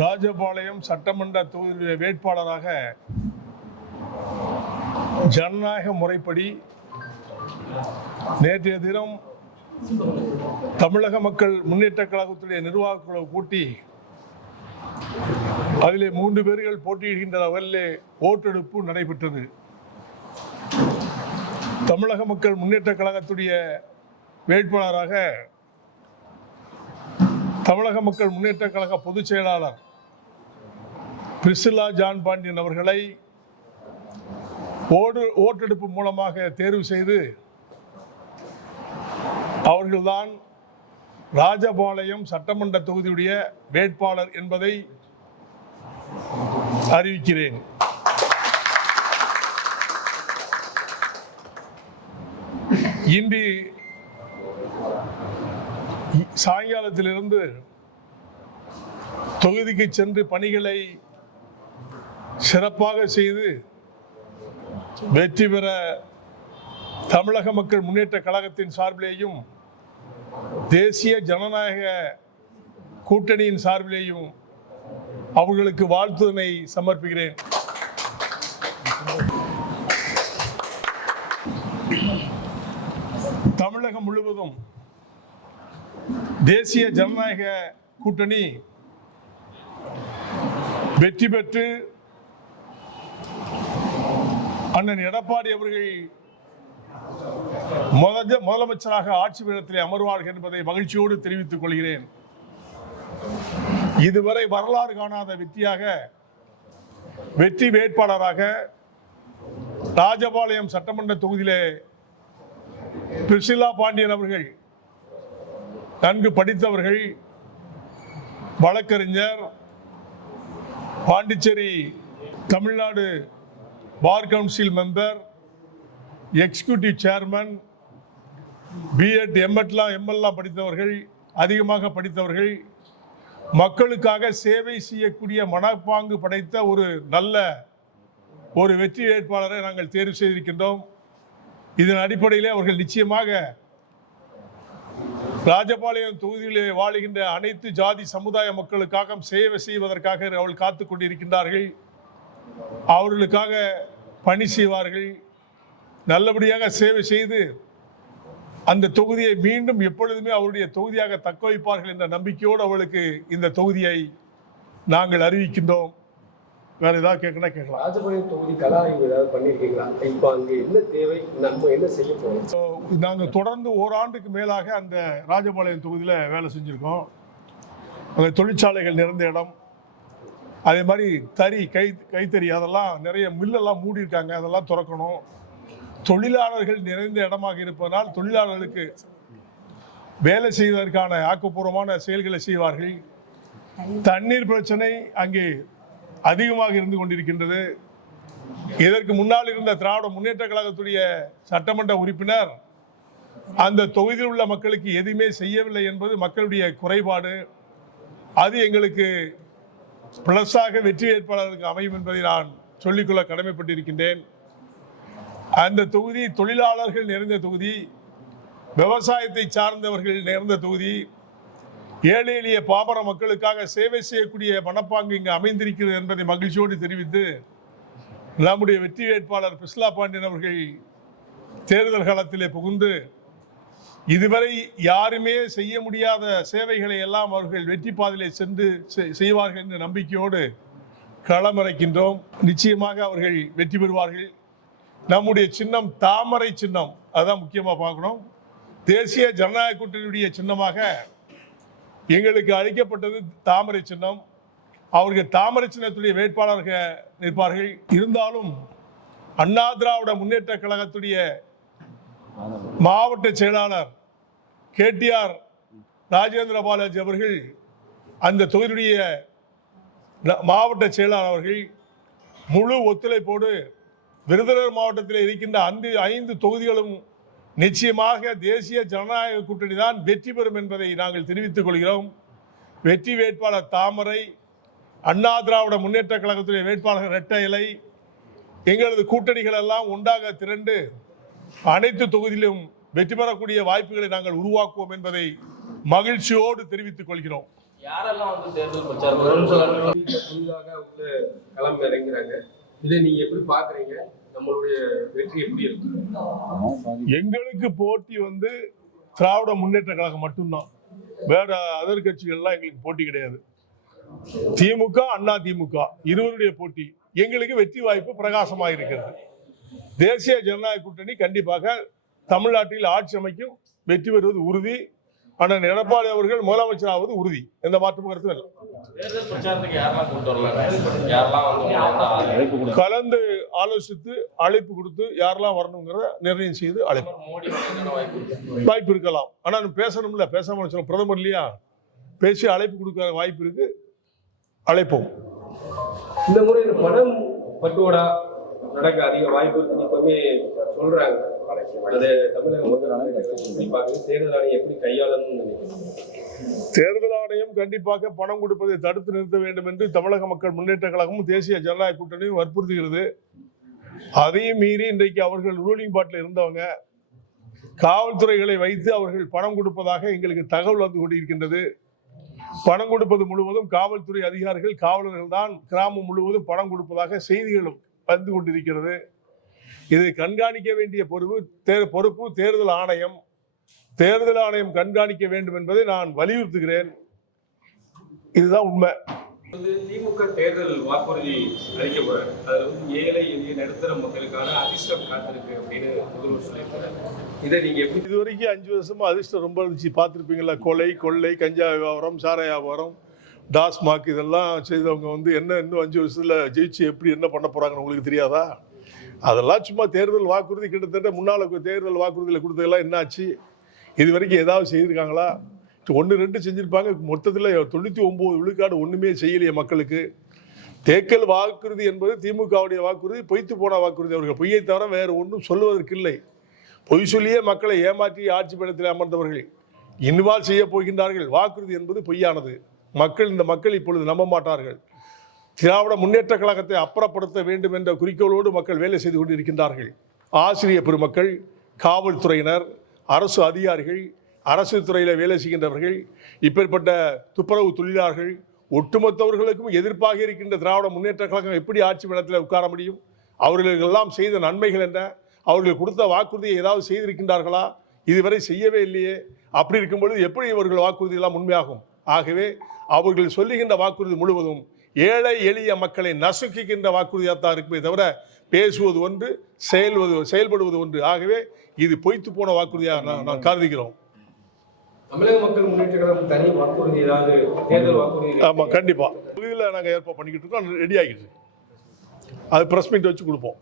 ராஜபாளையம் சட்டமன்ற தொகுதியுடைய வேட்பாளராக ஜனநாயக முறைப்படி நேற்றைய தினம் தமிழக மக்கள் முன்னேற்ற கழகத்துடைய நிர்வாக குழு கூட்டி அதிலே 3 பேர்கள் போட்டியிடுகின்ற வகையிலே ஓட்டெடுப்பு நடைபெற்றது. தமிழக மக்கள் முன்னேற்ற கழகத்துடைய வேட்பாளராக தமிழக மக்கள் முன்னேற்ற கழக பொதுச் செயலாளர் பிரிசில்லா ஜான் பாண்டியன் அவர்களை ஓட்டெடுப்பு மூலமாக தேர்வு செய்து அவர்கள்தான் ராஜபாளையம் சட்டமன்ற தொகுதியுடைய வேட்பாளர் என்பதை அறிவிக்கிறேன். இன்று சாயங்காலத்திலிருந்து தொகுதிக்கு சென்று பணிகளை சிறப்பாக செய்து வெற்றி பெற தமிழக மக்கள் முன்னேற்ற கழகத்தின் சார்பிலேயும் தேசிய ஜனநாயக கூட்டணியின் சார்பிலேயும் அவர்களுக்கு வாழ்த்துதலை சமர்ப்பிக்கிறேன். தமிழகம் முழுவதும் தேசிய ஜனநாயக கூட்டணி வெற்றி பெற்று அண்ணன் எடப்பாடி அவர்கள் முதலமைச்சராக ஆட்சி பீடத்திலே அமர்வார்கள் என்பதை மகிழ்ச்சியோடு தெரிவித்துக் கொள்கிறேன். இதுவரை வரலாறு காணாத வெற்றி வேட்பாளராக ராஜபாளையம் சட்டமன்ற தொகுதியிலே பிரிசில்லா பாண்டியன் அவர்கள் நன்கு படித்தவர்கள், வழக்கறிஞர், Pondicherry Tamil Nadu bar council member, executive chairman, BEd எம்எல்லாம் படித்தவர்கள், அதிகமாக படித்தவர்கள், மக்களுக்காக சேவை செய்யக்கூடிய மனப்பாங்கு படைத்த ஒரு நல்ல வெற்றி வேட்பாளரை நாங்கள் தேர்வு செய்திருக்கின்றோம். இதன் அடிப்படையிலே அவர்கள் நிச்சயமாக ராஜபாளையம் தொகுதியிலே வாழுகின்ற அனைத்து ஜாதி சமுதாய மக்களுக்காக சேவை செய்வதற்காக அவர்கள் காத்துக் கொண்டிருக்கின்றார்கள். அவர்களுக்காக பணி செய்வார்கள். நல்லபடியாக சேவை செய்து அந்த தொகுதியை மீண்டும் எப்பொழுதுமே அவருடைய தொகுதியாக தக்க வைப்பார்கள் என்ற நம்பிக்கையோடு அவர்களுக்கு இந்த தொகுதியை நாங்கள் அறிவிக்கின்றோம். வேற ஏதாவது கேட்கலாம். ராஜபாளையம் தொகுதி கலாய்வு ஏதாவது பண்ணியிருக்கீங்களா? இப்போ அங்கே என்ன தேவை, நம்ம என்ன செய்ய போகிறோம்? நாங்கள் தொடர்ந்து ஓராண்டுக்கு மேலாக அந்த ராஜபாளையம் தொகுதியில் வேலை செஞ்சுருக்கோம். அந்த தொழிற்சாலைகள் நிறைந்த இடம், அதே மாதிரி கைத்தறி அதெல்லாம் நிறைய மில்லெல்லாம் மூடி இருக்காங்க, அதெல்லாம் திறக்கணும். தொழிலாளர்கள் நிறைந்த இடமாக இருப்பதனால் தொழிலாளர்களுக்கு வேலை செய்வதற்கான ஆக்கப்பூர்வமான செயல்களை செய்வார்கள். தண்ணீர் பிரச்சனை அங்கே அதிகமாக இருந்து கொண்டிருக்கின்றது. இதற்கு முன்னால் இருந்த திராவிட முன்னேற்ற கழகத்துடைய சட்டமன்ற உறுப்பினர் அந்த தொகுதியில் உள்ள மக்களுக்கு எதுவுமே செய்யவில்லை என்பது மக்களுடைய குறைபாடு. அது எங்களுக்கு பிளஸாக வெற்றி வேட்பாளருக்கு அமையும் என்பதை நான் சொல்லிக்கொள்ள கடமைப்பட்டிருக்கின்றேன். அந்த தொகுதி தொழிலாளர்கள் நிறைந்த தொகுதி, விவசாயத்தை சார்ந்தவர்கள் நிறைந்த தொகுதி, ஏழை எளிய பாமர மக்களுக்காக சேவை செய்யக்கூடிய மனப்பாங்கு இங்கு அமைந்திருக்கிறது என்பதை மகிழ்ச்சியோடு தெரிவித்து, நம்முடைய வெற்றி வேட்பாளர் பிரிசில்லா பாண்டியன் அவர்கள் தேர்தல் காலத்திலே புகுந்து இதுவரை யாருமே செய்ய முடியாத சேவைகளை எல்லாம் அவர்கள் வெற்றி பாதையிலே சென்று செய்வார்கள் என்ற நம்பிக்கையோடு களமிறக்கின்றோம். நிச்சயமாக அவர்கள் வெற்றி பெறுவார்கள். நம்முடைய சின்னம் தாமரை சின்னம், அதுதான் முக்கியமாக பார்க்கணும். தேசிய ஜனநாயக கூட்டணியுடைய சின்னமாக எங்களுக்கு அளிக்கப்பட்டது தாமரை சின்னம். அவர்கள் தாமரை சின்னத்துடைய வேட்பாளர்கள் நிற்பார்கள். இருந்தாலும் அண்ணா திராவிட முன்னேற்ற கழகத்துடைய மாவட்ட செயலாளர் KTR ராஜேந்திர பாலாஜி அவர்கள், அந்த தொகுதியுடைய மாவட்ட செயலாளர் அவர்கள் முழு ஒத்துழைப்போடு விருதுநகர் மாவட்டத்தில் இருக்கின்ற 5 தொகுதிகளும் நிச்சயமாக தேசிய ஜனநாயக கூட்டணி தான் வெற்றி பெறும் என்பதை நாங்கள் தெரிவித்துக் கொள்கிறோம். வெற்றி வேட்பாளர் தாமரை, அண்ணா திராவிட முன்னேற்ற கழகத்துடைய வேட்பாளர் இரட்டை இலை, எங்களது கூட்டணிகள் எல்லாம் ஒன்றாக திரண்டு அனைத்து தொகுதியிலும் வெற்றி பெறக்கூடிய வாய்ப்புகளை நாங்கள் உருவாக்குவோம் என்பதை மகிழ்ச்சியோடு தெரிவித்துக் கொள்கிறோம். யாரெல்லாம் வந்து தேர்தல் பிரச்சாரம் புதிதாக உள்ள களம் இறங்கிறாங்க, இதை நீங்க எப்படி பாக்குறீங்க? நம்மளுடைய வெற்றி எப்படி இருக்கு? எங்களுக்கு போட்டி வந்து திராவிட முன்னேற்ற கழகம் மட்டும்தான், வேற அதர் கட்சிகள்லாம் எங்களுக்கு போட்டி கிடையாது. திமுக அண்ணா திமுக இருவருடைய போட்டி. எங்களுக்கு வெற்றி வாய்ப்பு பிரகாசமாக இருக்கிறது. தேசிய ஜனநாயக கூட்டணி கண்டிப்பாக தமிழ்நாட்டில் ஆட்சி அமைக்கும், வெற்றி பெறுவது உறுதி. அண்ணன் எடப்பாடி அவர்கள் முதலமைச்சர் ஆவது உறுதி, எந்த மாற்று கருத்தும் இல்லை. தேர்தல் பிரச்சாரத்துக்கு யாரெல்லாம் கொண்டு வரல, யாரெல்லாம் வந்து கலந்து ஆலோசித்து அழைப்பு கொடுத்து யாரெல்லாம் வரணுங்கிறத நிர்ணயம் செய்து அழைப்பு. மோடி வாய்ப்பு இருக்கலாம், ஆனால் பேசணும்ல, பேசாம சொல்ல பிரதமர் இல்லையா, பேசி அழைப்பு கொடுக்க வாய்ப்பு இருக்கு, அழைப்போம். இந்த முறை இந்த பணம் பட்டுவாடா நடக்க அதிக வாய்ப்பு இருக்குன்னு இப்பவுமே சொல்றாங்க. அது தமிழக குறிப்பாக தேர்தல் ஆணையம் எப்படி கையாளணும்னு நினைக்கிறேன்? தேர்தல் ஆணையம் கண்டிப்பாக பணம் கொடுப்பதை தடுத்து நிறுத்த வேண்டும் என்று தமிழக மக்கள் முன்னேற்ற கழகமும் தேசிய ஜனநாயக கூட்டணியும் வற்புறுத்துகிறது. அதையும் மீறி இன்றைக்கு அவர்கள் ரூலிங் பார்ட்டில் இருந்தவங்க காவல்துறைகளை வைத்து அவர்கள் பணம் கொடுப்பதாக எங்களுக்கு தகவல் வந்து கொண்டிருக்கின்றது. பணம் கொடுப்பது முழுவதும் காவல்துறை அதிகாரிகள், காவலர்கள் தான் கிராமம் முழுவதும் பணம் கொடுப்பதாக செய்திகள் வந்து கொண்டிருக்கிறது. இதை கண்காணிக்க வேண்டிய பொறுப்பு தேர்தல் ஆணையம். தேர்தல் ஆணையம் கண்காணிக்க வேண்டும் என்பதை நான் வலியுறுத்துகிறேன். இதுதான் உண்மை. திமுக தேர்தல் வாக்குறுதி அளிக்கப்படுறாங்க, அதுல வந்து ஏழை எளிய நடுத்தர மக்களுக்கான அதிர்ஷ்டம் காத்திருக்கு அப்படின்னு முதல்வர் சொல்லியிருக்காரு. இதை நீங்க எப்படி? இதுவரைக்கும் 5 வருஷமா அதிர்ஷ்டம் ரொம்ப இருந்துச்சு, பார்த்துருப்பீங்களா? கொலை, கொள்ளை, கஞ்சா வியாபாரம், சார வியாபாரம், டாஸ்மாக் இதெல்லாம் செய்தவங்க வந்து இன்னும் 5 வருஷத்துல ஜெயிச்சு எப்படி என்ன பண்ண போறாங்கன்னு உங்களுக்கு தெரியாதா? அதெல்லாம் சும்மா தேர்தல் வாக்குறுதி. கிட்டத்தட்ட முன்னால தேர்தல் வாக்குறுதியில் கொடுத்ததெல்லாம் என்னாச்சு? இது வரைக்கும் ஏதாவது செய்திருக்காங்களா? 1-2 செஞ்சிருப்பாங்க. மொத்தத்தில் 99 விழுக்காடு ஒண்ணுமே செய்யலையே மக்களுக்கு. தேர்தல் வாக்குறுதி என்பது திமுகவுடைய வாக்குறுதி, பொய்த்து போன வாக்குறுதி. அவர்கள் பொய்யை தவிர வேறு ஒன்றும் சொல்லுவதற்கு இல்லை. பொய் சொல்லியே மக்களை ஏமாற்றி ஆட்சி பீடத்தில் அமர்ந்தவர்கள் இனிமேல் செய்ய போகின்றார்கள். வாக்குறுதி என்பது பொய்யானது. இந்த மக்கள் இப்பொழுது நம்ப மாட்டார்கள். திராவிட முன்னேற்ற கழகத்தை அப்புறப்படுத்த வேண்டும் என்ற குறிக்கோளோடு மக்கள் வேலை செய்து கொண்டிருக்கின்றார்கள். ஆசிரியர் பெருமக்கள், காவல்துறையினர், அரசு அதிகாரிகள், அரசு துறையில் வேலை செய்கின்றவர்கள், இப்பேற்பட்ட துப்புரவு தொழிலாளர்கள், ஒட்டுமொத்தவர்களுக்கும் எதிர்ப்பாக இருக்கின்ற திராவிட முன்னேற்ற கழகம் எப்படி ஆட்சி பீடத்தில் உட்கார முடியும்? அவர்களுக்கெல்லாம் செய்த நன்மைகள் என்ன? அவர்கள் கொடுத்த வாக்குறுதியை ஏதாவது செய்திருக்கின்றார்களா? இதுவரை செய்யவே இல்லையே. அப்படி இருக்கும்பொழுது எப்படி இவர்கள் வாக்குறுதியெல்லாம் உண்மையாகும்? ஆகவே அவர்கள் சொல்லுகின்ற வாக்குறுதி முழுவதும் ஏழை எளிய மக்களை நசுக்குகின்ற வாக்குறுதியாகத்தான் இருக்குமே தவிர பேசுவது ஒன்று, செயல்படுவது ஒன்று. ஆகவே இது பொய்த்து போன வாக்குறுதியாக நான் கருதுகிறோம். தமிழக மக்கள் முன்னேற்ற கழகம் தனி வாக்குறுதி ஏதாவது தேர்தல் வாக்குறுதி? ஆமாம், கண்டிப்பாக. தொகுதியில் நாங்கள் ஏற்பாடு பண்ணிக்கிட்டு இருக்கோம், ரெடி ஆகிட்டு. அது ப்ரெஸ் மீட் வச்சு கொடுப்போம்.